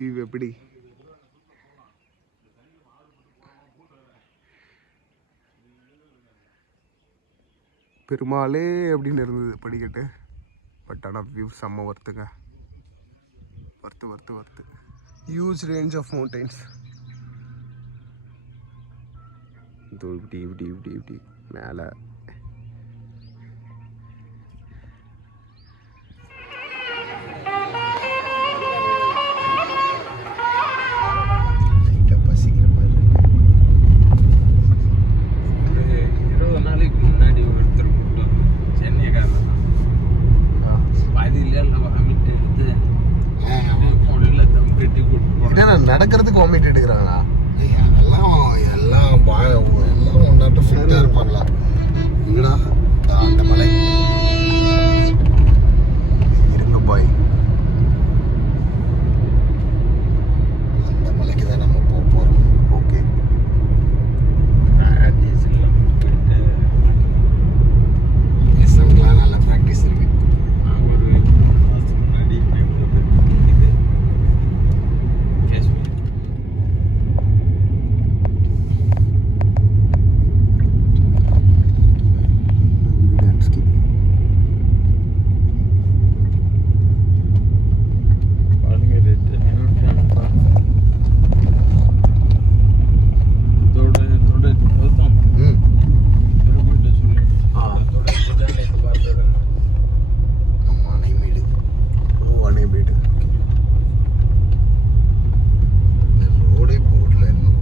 View எப்படி? பெருமாளே அப்படின்னு இருந்தது படிக்கட்டு. பட் ஆனால் வியூ செம்ம ஒர்த்துங்க worth worth worth huge range of mountains இப்படி இப்படி இப்படி இப்படி. மேலே லைட்டாக பசிக்கிற மாதிரி ஒரு இருபது நாளைக்கு முன்னாடி ஒருத்தர் கூட்டம் சென்னைக்காரர் பாதியில எல்லாம் வாமிட்டு எடுத்து உள்ள தம் கட்டி கூட்டு என்ன நடக்கிறதுக்கு வாமிட் எடுக்கிறாங்களா எல்லாம் எல்லாம் பா எல்லாம் ஒன்றாட்டம் ஃபிட்டாக இருப்பாங்களா இங்கடா இதா அந்த மலை இருங்க பாய் அந்த மலைக்கு தான் நம்ம போக போகிறோம் ஓகே டீசல்லாம் போயிட்டு எஸ்எம்க்குலாம் நல்ல ப்ராக்டிஸ் இருக்கு நான் ஒரு மூணு மாதத்துக்கு முன்னாடி பெங்களூர் இது காஷ்மீர் பாருங்க ரெண்டு நிமிஷம் இதோட இதோட கௌதம் ம் பிரபுகிட்ட சொல்லு ஆ. இதோட இப்பதான் நேத்து பார்த்தது ஆமாம் நெய்மீடு ஓ அனேபிள் ரோடே போடல இன்னும்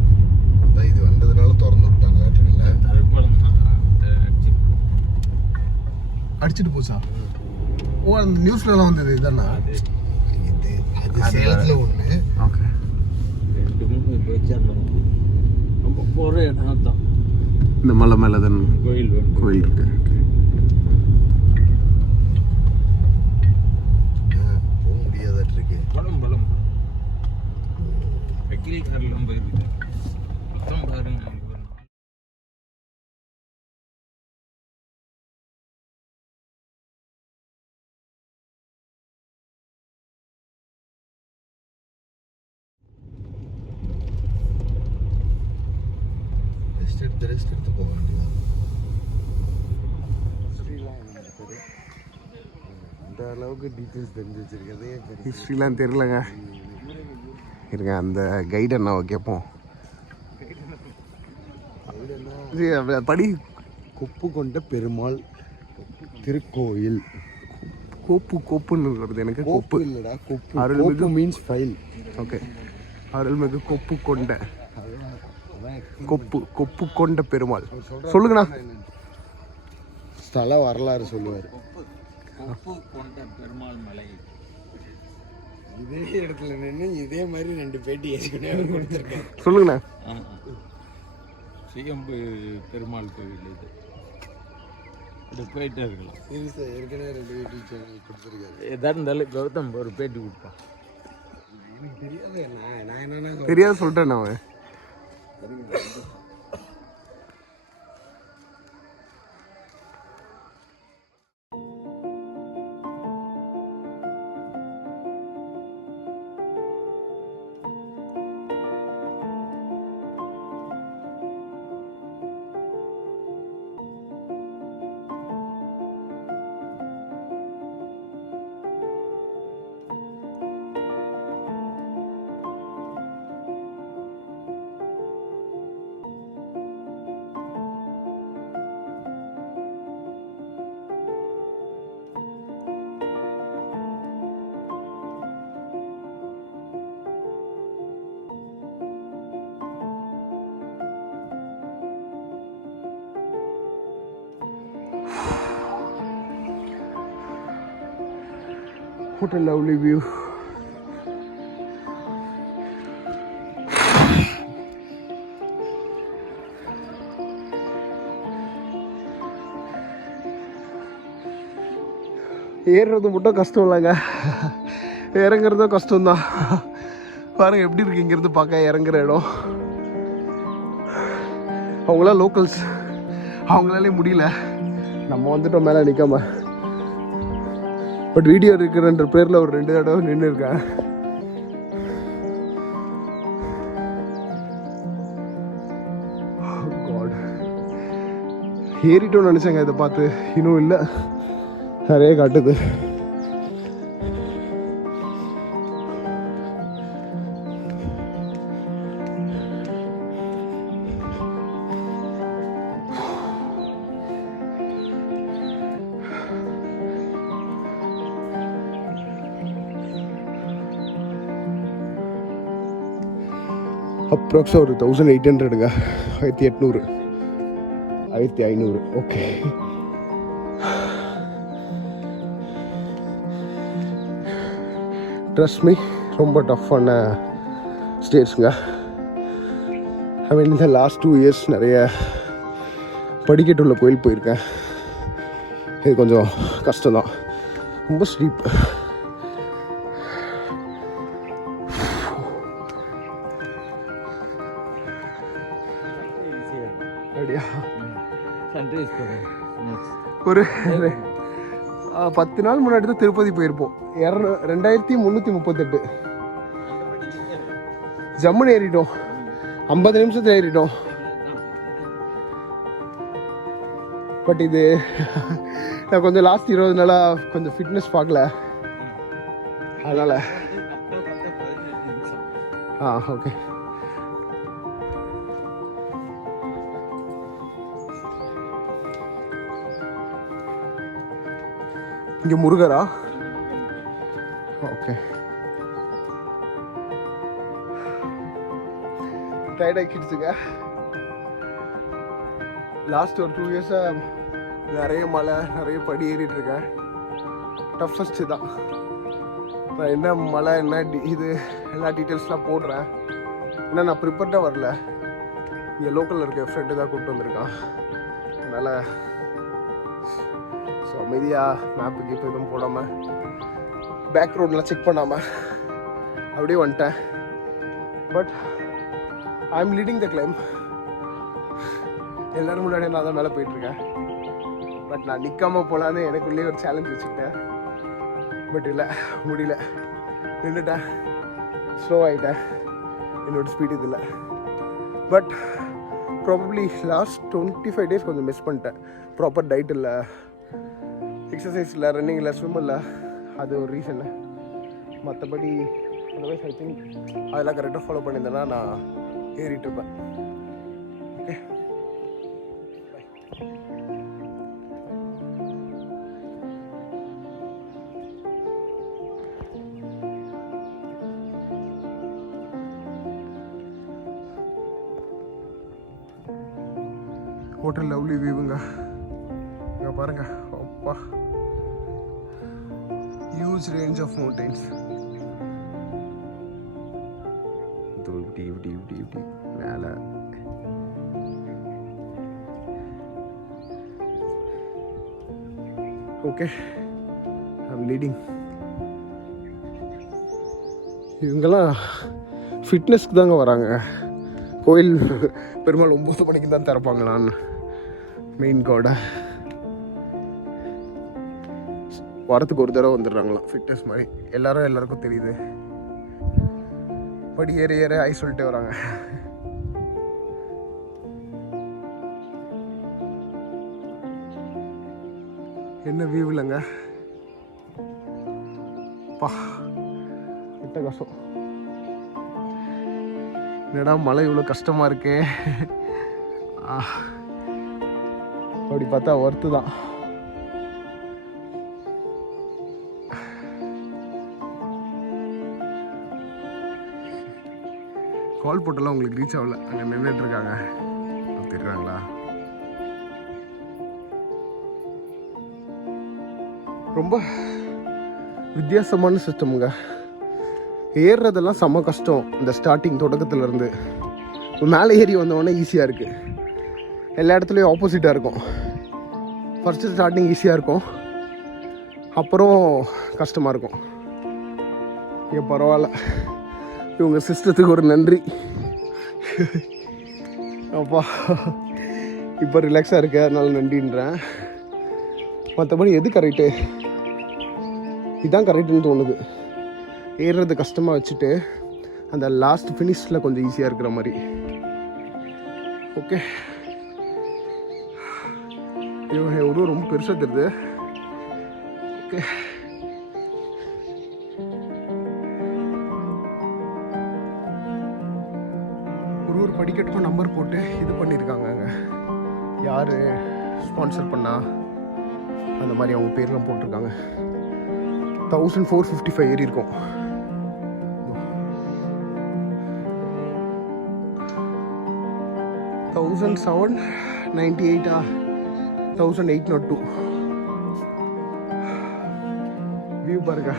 அதான் இது வந்ததுனால திறந்து விட்டாங்க இல்லை தரைப்படம் தான் அடிச்சு அடிச்சிட்டு போச்சா ஓ அந்த நியூஸ்லலாம் வந்தது இதானா அது. இது அது சேலத்தில் ஒன்று ஓகே. ரெண்டு மூணு போயிச்சாலும். நம்ம போகிற இடம் தான். இந்த மலை மேலே தான் கோயில் கோயில் இருக்கு. போக முடியாதாட்டு இருக்கு படம் படம் வக்கீல் கார்லாம் போயிருக்கு ரெஸ்ட் எடுத்து ரெஸ்ட் எடுத்து போக வேண்டியதான் அந்த அளவுக்கு டீட்டெயில்ஸ் தெரிஞ்சு வச்சிருக்கிறதே ஹிஸ்ட்ரிலாம் தெரிலங்க இருங்க அந்த கைடு அண்ணாவை கேட்போம் படி. கொப்பு கொண்ட பெருமாள் திருக்கோயில். கோப்பு கோப்புன்னு வருது எனக்கு கொப்பு இல்லடா கொப்பு. அருள்மிகு- கொப்பு மீன்ஸ் ஃபைல் ஓகே அருள்மிகு கொப்பு கொண்ட. கொப்பு கொப்பு கொண்ட பெருமாள். சொல்லுங்கண்ணா. ஸ்தல வரலாறு சொல்லுவார். உப்பு கொண்ட பெருமாள் மலை. இதே இடத்துல நின்று இதே மாதிரி ரெண்டு பேட்டி ஏற்கனவே கொடுத்துருக்கேன் சொல்லுங்கண்ணா. சிகம்பு பெருமாள் கோவில் இது. இப்படி போயிட்டே இருக்கலாம். சீரியஸாக ஏற்கனவே ரெண்டு பேட்டி கொடுத்துருக்காரு. எதா இருந்தாலும் கௌதம் ஒரு பேட்டி கொடுப்பான் எனக்கு தெரியாது நான் நான் என்னன்னா தெரியாது சொல்லிட்டேன் நான் 我这个人不好 What a lovely view. ஏறுறது மட்டும் கஷ்டம் இல்லைங்க. இறங்குறதும் கஷ்டம்தான். பாருங்க எப்படி இருக்கு இங்கேருந்து பார்க்க இறங்குற இடம். அவங்களாம் லோக்கல்ஸ் அவங்களாலே முடியல. நம்ம வந்துட்டோம் மேலே நிற்காம பட் வீடியோ இருக்கிறன்ற பேரில் ஒரு ரெண்டு தடவை நின்று இருக்கேன் oh ஏறிட்டோம்னு நினச்சேங்க இதை பார்த்து. இன்னும் இல்லை. நிறைய காட்டுது. அப்ராக்ஸாக ஒரு தௌசண்ட் எயிட் ஹண்ட்ரடுங்க ஆயிரத்தி எட்நூறு. ஆயிரத்தி ஐநூறு. ஓகே. ட்ரஸ்ட் மீ ரொம்ப டஃப்பான ஸ்டேட்ஸுங்க ஐ மீன் இந்த லாஸ்ட் டூ இயர்ஸ் நிறைய படிக்கட்டுள்ள கோயில் போயிருக்கேன். இது கொஞ்சம் கஷ்டம்தான். ரொம்ப ஸ்லீப் ஒரு பத்து நாள் முன்னாடி தான் திருப்பதி போயிருப்போம். இரநூ ரெண்டாயிரத்தி முந்நூற்றி முப்பத்தெட்டு. ஜம்முன்னு ஏறிட்டோம். ஐம்பது நிமிஷத்தில் ஏறிட்டோம். பட் இது நான் கொஞ்சம் லாஸ்ட் இருபது நாளாக கொஞ்சம் ஃபிட்னஸ் பார்க்கல. அதனால். ஆ ஓகே இங்கே முருகரா? ஓகே டயர்ட் ஆகிடுச்சுங்க லாஸ்ட் ஒரு டூ இயர்ஸாக நிறைய மலை நிறைய படி ஏறிட்டு இருக்கேன். டஃபஸ்ட்டு தான். நான் என்ன மலை என்ன டி- இது எல்லா டீட்டெயில்ஸ்லாம் போடுறேன். ஏன்னா நான் ப்ரிப்பர்டாக வரல. இங்கே லோக்கலில் இருக்க ஃப்ரெண்டு தான் கூப்பிட்டு வந்திருக்கான். அதனால் ஸோ அமைதியாக மேப்பு கீப்பு எதுவும் போடாமல் பேக் ரோடெலாம் செக் பண்ணாமல் அப்படியே வந்துட்டேன். But I am leading the climb எல்லோரும் முன்னாடி நான் தான் மேலே போயிட்டுருக்கேன் பட் நான் நிற்காமல் போகலான்னு எனக்குள்ளேயே ஒரு சேலஞ்ச் வச்சுக்கிட்டேன். பட் இல்லை முடியல. நின்றுட்டேன். ஸ்லோ ஆகிட்டேன் என்னோட ஸ்பீட் இது இல்லை. But probably last twenty five days கொஞ்சம் மிஸ் பண்ணிட்டேன். ப்ராப்பர் டயட் இல்லை. எக்ஸசைஸில் ரன்னிங்கில் ஸ்விம்மில் அது ஒரு ரீசனு மற்றபடி அதர்வைஸ் ஐ திங்க் அதெல்லாம் கரெக்டாக ஃபாலோ பண்ணியிருந்தேன்னா நான் ஏறிட்டு இருப்பேன். ஓகே ஹோட்டல் லவ்லி வியூவுங்க இங்கே பாருங்கள் அப்பா ஹியூஜ் ரேஞ்ச் ஆஃப் மவுண்டைன்ஸ் இப்படி இப்படி இப்படி இப்படி மேலே. ஓகே ஐம் லீடிங் இவங்கெல்லாம் ஃபிட்னஸ்க்கு தாங்க வராங்க. கோயில் பெருமாள் ஒம்பது மணிக்கு தான் திறப்பாங்களான்னு. மெயின் கோடை. வாரத்துக்கு ஒரு தடவை வந்துடுறாங்களாம் ஃபிட்னஸ் மாதிரி. எல்லாரும் எல்லாருக்கும் தெரியுது. படி ஏற ஏற ஐ சொல்லிட்டே வராங்க. என்ன வியூ இல்லைங்க? பா கிட்ட கஷ்டம். என்னடா மழை இவ்வளோ கஷ்டமாக இருக்கே? அப்படி பார்த்தா ஒர்த்து தான். கால் போட்டெல்லாம் உங்களுக்கு ரீச் ஆகல. அங்கே நின்றுட்டு இருக்காங்க. தெரியுறாங்களா? ரொம்ப வித்தியாசமான சிஸ்டமுங்க ஏறுறதெல்லாம் செம்ம கஷ்டம். இந்த ஸ்டார்டிங் தொடக்கத்துலேருந்து. மேலே ஏறி வந்தவொடனே ஈஸியாக இருக்குது எல்லா இடத்துலையும் ஆப்போசிட்டாக இருக்கும். ஃபஸ்ட்டு ஸ்டார்டிங் ஈஸியாக இருக்கும். அப்புறம் கஷ்டமாக இருக்கும். இங்கே பரவாயில்ல. இவங்க சிஸ்டத்துக்கு ஒரு நன்றி. அப்பா இப்போ ரிலாக்ஸாக இருக்க அதனால நன்றின்றேன். மற்றபடி எது கரெக்டு இதான் கரெக்டுன்னு தோணுது. ஏறுறது கஷ்டமாக வச்சுட்டு அந்த லாஸ்ட் ஃபினிஷில் கொஞ்சம் ஈஸியாக இருக்கிற மாதிரி. ஓகே ஐயோ எவ்வளோ ரொம்ப பெருசாக தெரியுது. ஓகே ஒரு படிக்கட்டுக்கும் நம்பர் போட்டு இது பண்ணியிருக்காங்க அங்கே யார் ஸ்பான்சர் பண்ணா அந்த மாதிரி அவங்க பேர்லாம் போட்டிருக்காங்க. தௌசண்ட் ஃபோர் ஃபிஃப்டி ஃபைவ் ஏறி இருக்கும். Thousand seven ninety எயிட்டா thousand eight nought two view பாருங்க.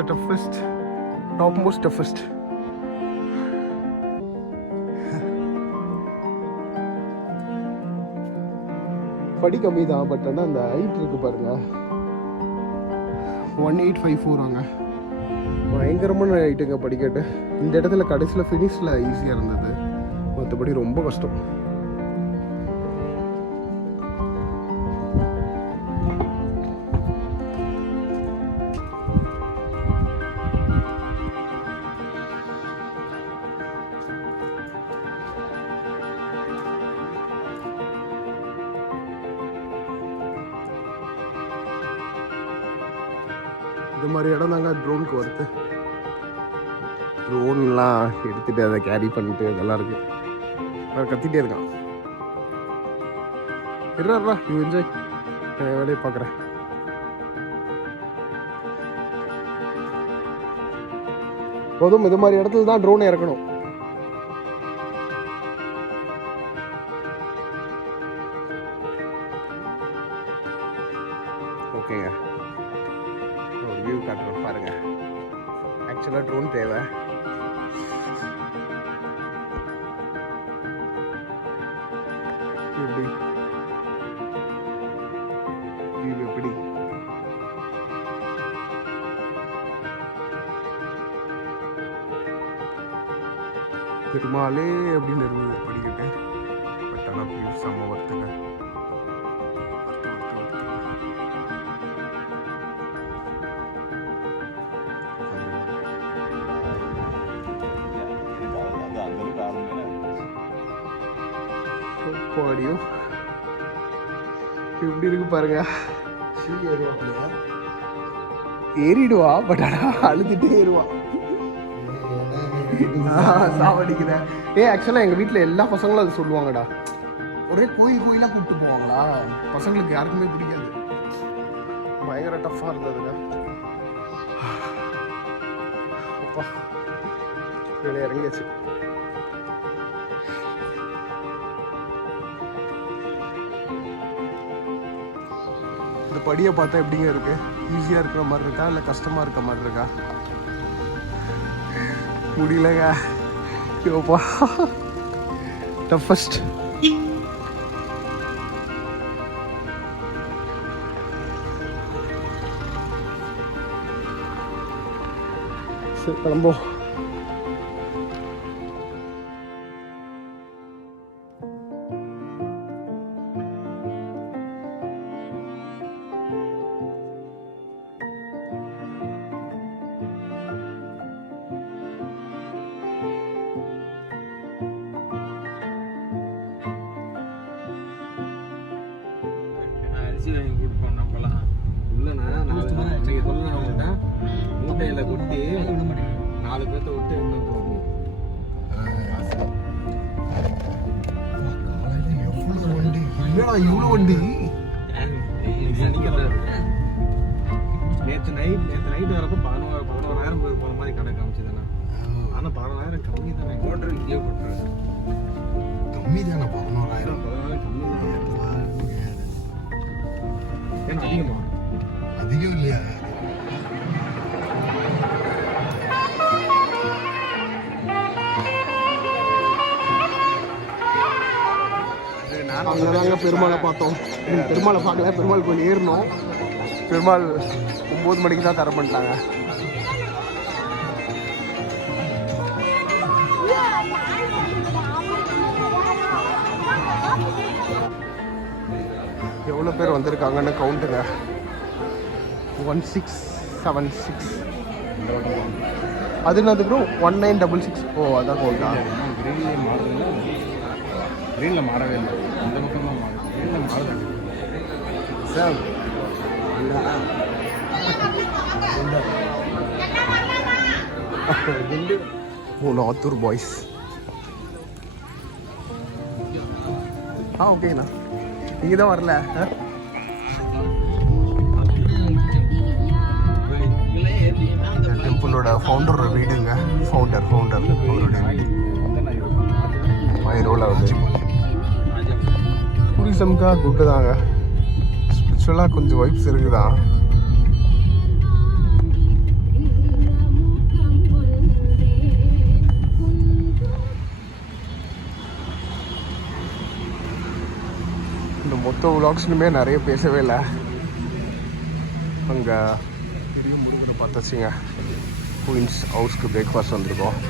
Of the toughest, topmost toughest. படி கம்மி தான் பட் ஆனால் அந்த ஹைட் இருக்கு பாருங்க. ஒன் எயிட் ஃபைவ் ஃபோர் வாங்க. பயங்கரமான ஹைட்டுங்க படிக்கட்டு. இந்த இடத்துல கடைசியில் ஃபினிஷில் ஈஸியாக இருந்தது. மற்றபடி ரொம்ப கஷ்டம். ட்ரோன்லாம் எடுத்துகிட்டு அதை கேரி பண்ணிட்டு இதெல்லாம் இருக்கு. அவர் கத்திட்டே இருக்கான். இருறா யூ என்ஜாய் வேலையை பார்க்குறேன். போதும் இது மாதிரி இடத்துல தான் ட்ரோன் இறக்கணும். ஆக்சுவலாக தேவை. எப்படி? வியூ எப்படி? பெருமாளே அப்படின்னு இருந்தது படிக்கிட்டேன் பட் ஆனால் வியூ செம்ம பாடியோ. எப்படி இருக்கு பாருங்க. ஏறிடுவா பட் ஆனா அழுதுட்டே ஏறுவா. சாவடிக்கிற ஏ ஆக்சுவலாக எங்கள் வீட்டில் எல்லா பசங்களும் அது சொல்லுவாங்கடா. ஒரே கோயில் கோயிலாக கூப்பிட்டு போவாங்களா? பசங்களுக்கு யாருக்குமே பிடிக்காது. பயங்கர டஃப்பாக இருந்ததுங்க அப்பா வெளியே இறங்கியாச்சு. இந்த படியை பார்த்தா எப்படிங்க இருக்கு? ஈஸியாக இருக்கிற மாதிரி இருக்கா? இல்லை கஷ்டமாக இருக்க மாதிரி இருக்கா? முடியலங்க. யோப்பா டஃபஸ்ட் சரி கிளம்போம் வண்டி என்னடா அங்கே தாங்க பெருமாளை பார்த்தோம். பெருமாளை பார்க்கல பெருமாள் கோயில் ஏறினோம் பெருமாள் ஒம்பது மணிக்கு தான் தர பண்ணிட்டாங்க. எவ்வளோ பேர் வந்திருக்காங்கன்னு கவுண்ட்டுங்க ஒன் சிக்ஸ் செவன் சிக்ஸ் அது என்னதுக்கும் one nine double six O அதான் கவுண்டா கிரீன்ல மாறவே இல்லை. அந்த பக்கம் தான் மாறுது கிரீன்ல மாறுது சார் மூணு ஆத்தூர் பாய்ஸ் ஆ ஓகேண்ணா நீங்கள் தான் வரல. டெம்பிளோட ஃபவுண்டரோட வீடுங்க. ஃபவுண்டர் ஃபவுண்டர் அவருடைய வீடு. மயிரோல வந்து டூரிசம்க்காக குட்டு தாங்க ஸ்பிரிச்சுவலாக கொஞ்சம் வைப்ஸ் இருக்குதா? இந்த மொத்த விலாக்ஸ்லுமே நிறைய பேசவே இல்லை. அங்கே திடீர்னு முருகனை பார்த்தாச்சுங்க. குயின்ஸ் ஹவுஸ்க்கு பிரேக்ஃபாஸ்ட் வந்திருக்கோம்.